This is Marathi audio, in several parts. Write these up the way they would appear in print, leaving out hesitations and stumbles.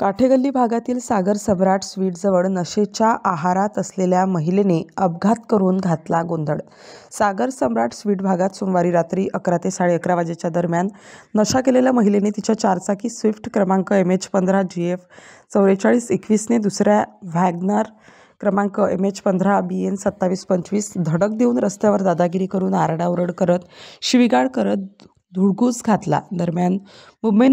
काठेगल्ली भागातील सागर सम्राट स्वीटजवळ नशेच्या आहारात असलेल्या महिलेने अपघात करून घातला गोंधळ। सागर सम्राट स्वीट भागात सोमवारी रात्री 11 ते 11:30 वाजेच्या दरम्यान नशा केलेल्या महिलेने तिच्या चारचाकी स्विफ्ट क्रमांक MH15 GF 4421 ने दुसऱ्या वॅगनर क्रमांक MH15 BN 2725 धडक देऊन रस्त्यावर दादागिरी करून आरडाओरड करत शिवीगाळ करत धुडगूस घातला। दरम्यान मुंबई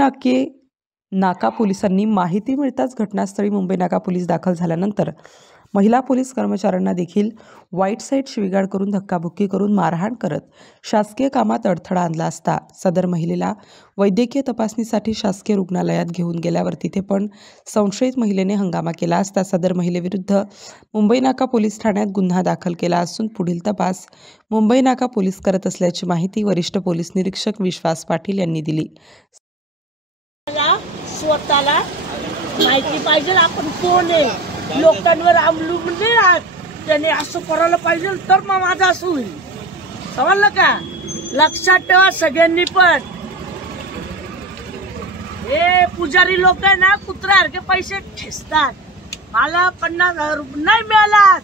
नाका पोलिसांनी माहिती मिळताच घटनास्थळी मुंबई नाका पोलीस दाखल झाल्यानंतर महिला पोलीस कर्मचाऱ्यांना देखील वाईट साईड शिवीगाळ करून धक्काबुक्की करून मारहाण करत शासकीय कामात अडथळा आणला असता सदर महिलेला वैद्यकीय तपासणीसाठी शासकीय रुग्णालयात घेऊन गेल्यावर तिथे पण संशयित महिलेने हंगामा केला असता सदर महिलेविरुद्ध मुंबई नाका पोलीस ठाण्यात गुन्हा दाखल केला असून पुढील तपास मुंबई नाका पोलीस करत असल्याची माहिती वरिष्ठ पोलीस निरीक्षक विश्वास पाटील यांनी दिली। स्वतःला माहिती पाहिजे आपण कोण आहे, लोकांवर अवलंबून नाही राहत। त्याने असं करायला पाहिजे तर मग माझं असं होईल, समजलं का? लक्षात ठेवा सगळ्यांनी पण। हे पुजारी लोक आहे ना, कुत्र्यासारखे पैसे ठेचतात। मला 50,000 रुपये नाही मिळाला,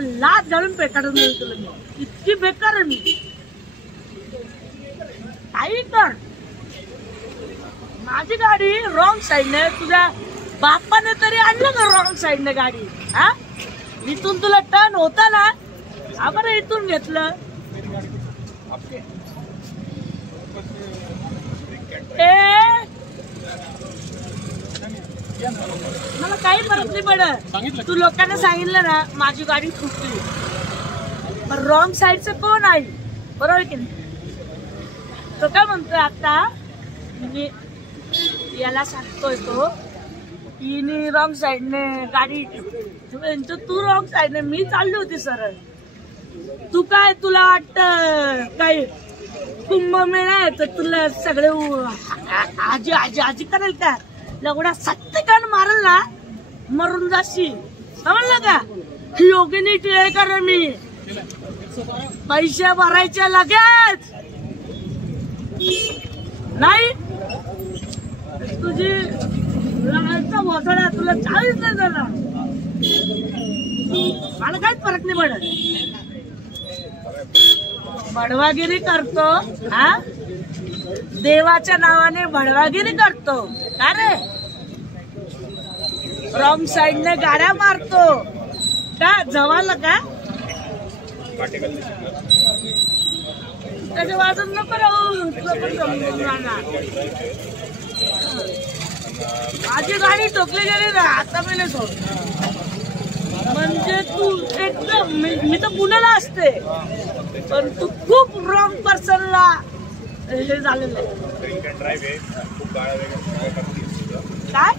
लाच घालून पेटाडून तुला मी इतकी बेकार आहे मी। काही कर, माझी गाडी रॉंग साईडने, तुझ्या बापाने तरी आणलं का रॉंग साईडने गाडी? हा, इथून तुला टर्न होता ना, आपण इथून घेतलं। मला काही फरक नाही पडत, तू लोकांना सांगितलं ना माझी गाडी फुटली, पण रॉंग साईडचं कोण आहे? बरोबर की नाही? तो काय म्हणतोय आता, म्हणजे याला सांगतोय तो की रॉंग साईडने गाडी, तू रॉंग साईडने, मी चालली होती सरळ। तू काय, तुला वाटतं काय कुंभमेळा आहे तर तुला सगळे आजी आजी आजी करेल का? एवढा सत्तेकान मारेल ना, मरून जाशील, समजलं का? योगिनी टिळेकर मी, पैसे भरायचे लगेच नाही, तुझी लालचा वसडा तुला 40 नाही झाला, मला काहीच फरक नाही पडत। बडवागिरी करतो, हा, देवाच्या नावाने बडवागिरी करतो का रे? रॉंग साईडने गाड्या मारतो का? जवाला का? त्याच्या वाजून नको राहू, तुला पण समजून राहणार। माझी गाडी ठोकली गेली ना, आता मी नाही सोड, म्हणजे तू एकदम, मी तर पुण्याला असते पण तू खूप रॉंग पर्सनला हे झालेलं आहे। काय